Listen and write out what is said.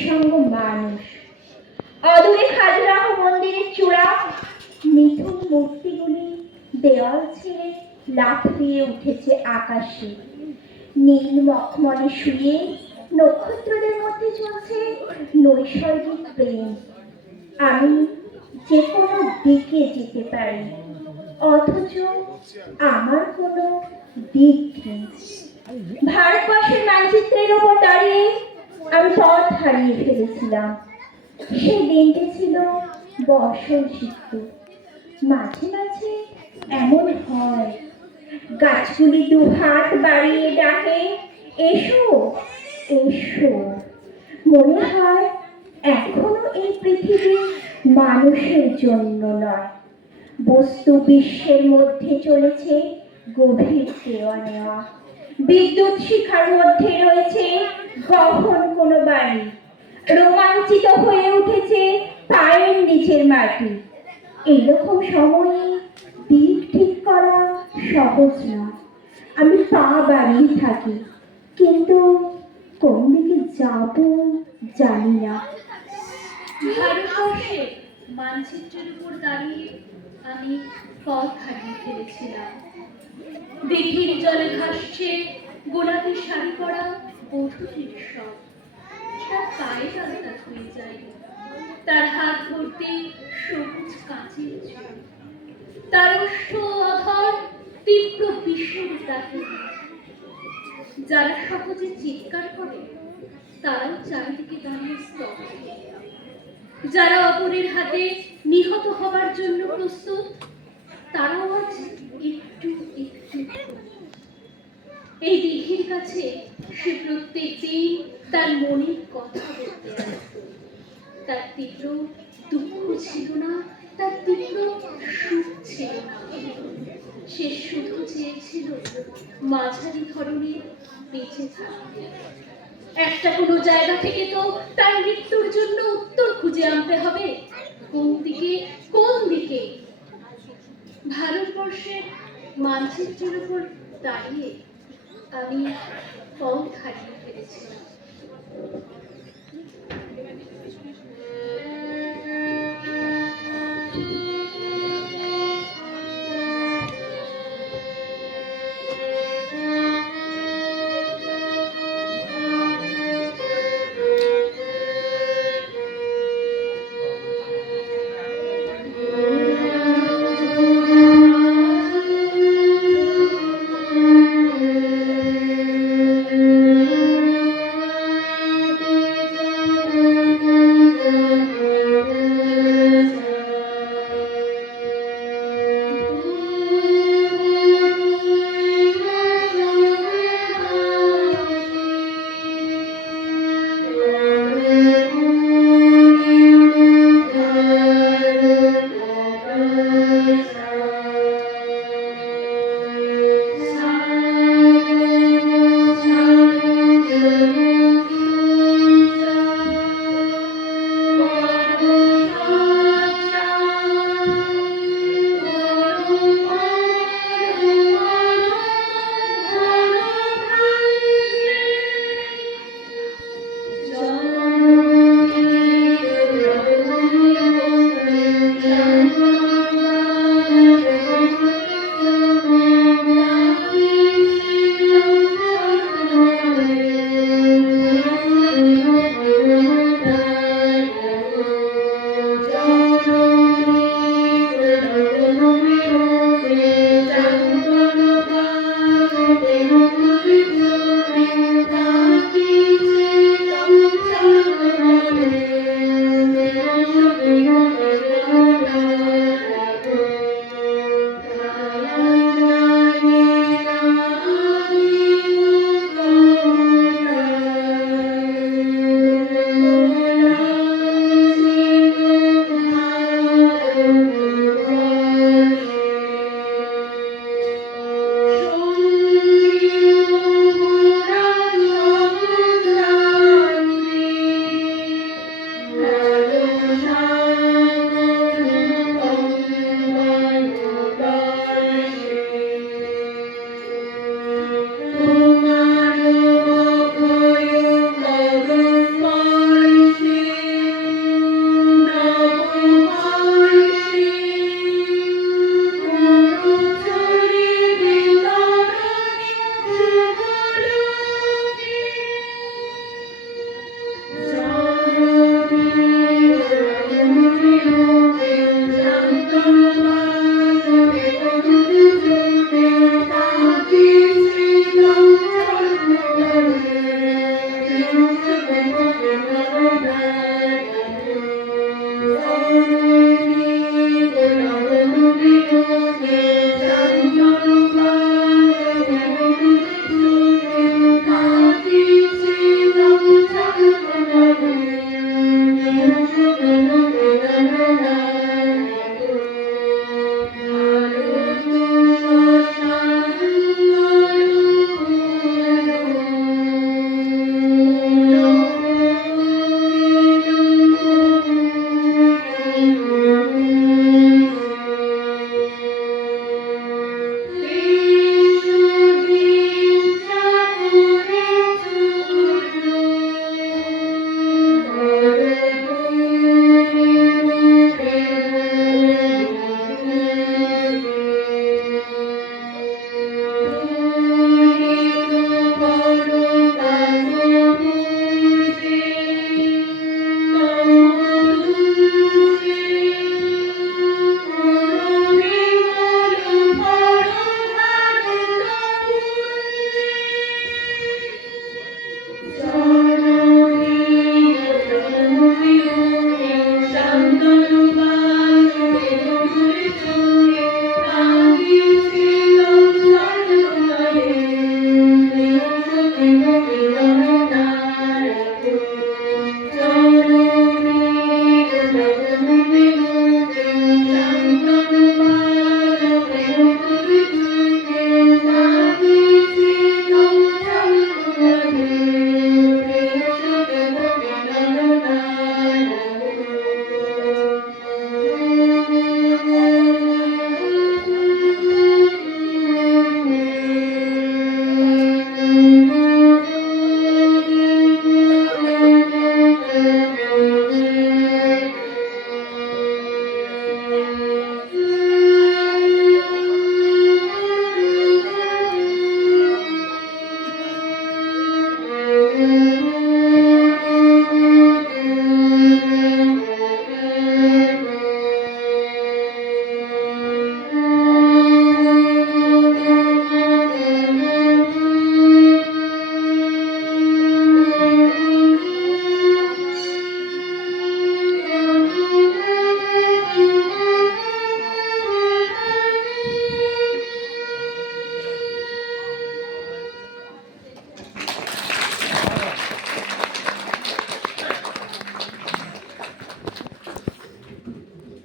নিঃসঙ্গ মানুষ। অদূরে খাজুরাহো মন্দিরের চূড়া, মিথুন মূর্তিগুলি দেওয়াল ছেড়ে লাফিয়ে উঠেছে আকাশে। নীল মখমলে শুয়ে নক্ষত্রদের মধ্যে চলছে নৈসর্গিক প্রেম। আমি যে কোনো দিকে যেতে পারি, অথচ আমার কোনো দিক নেই। ভারতবর্ষের মানচিত্রের ওপর দাঁড়িয়ে আমি পথ হারিয়ে ফেলেছিলাম। সেই দিনটি ছিল বর্ষণ মাঝে মাঝে এমন হয়, গাছগুলি দুহাত বাড়িয়ে ডাকে, এসো এসো। মনে হয় এখনো এই পৃথিবী মানুষের জন্য নয়, বস্তু বিশ্বের মধ্যে চলেছে গভীর দেওয়া নেওয়া। বিদ্যুৎ শিখার মধ্যে রয়েছে গহন কোনো বাড়ি, রোমাঞ্চিত হয়ে উঠেছে পায়ের নিচের মাটি। এইরকম সময়ে দিক ঠিক করা সহজ না। আমি পা বাড়িয়ে থাকি, কিন্তু কোন দিকে যাব জানি না। ভারতবর্ষে মানচিত্রের উপর দাঁড়িয়ে আমি পথ হারিয়ে ফেলেছিলাম। দিঘির জলে ভাসছে গোলাপি শাড়ি পরা বধূটির সব। তার পায়ে রাস্তা ধুয়ে যায়, তার হাত ভর্তি সবুজ কাঁচের চুল, তার ওষ্ঠ অধর তীব্র বিষের দাহে। যারা সহজে চিৎকার করে তারাও চারিদিকে দাঁড়িয়ে স্তব্ধ। যারা অপরের হাতে নিহত হবার জন্য প্রস্তুত, তারাও আজ একটু একটু। এই দিঘির কাছে সে প্রত্যেক দিন তার মনের কথা বলতে আসত। তার তীব্র দুঃখ ছিল না, তার তীব্র সুখ ছিল না। সে শুধু চেয়েছিল মাঝারি ধরনের বেঁচে থাকতে। একটা কোনো জায়গা থেকে তো তার মৃত্যুর জন্য উত্তর খুঁজে আনতে হবে। কোন দিকে কোন দিকে? ভারতবর্ষের মানচিত্রের উপর দাঁড়িয়ে আমি পথ হারিয়ে ফেলেছিলাম। ধার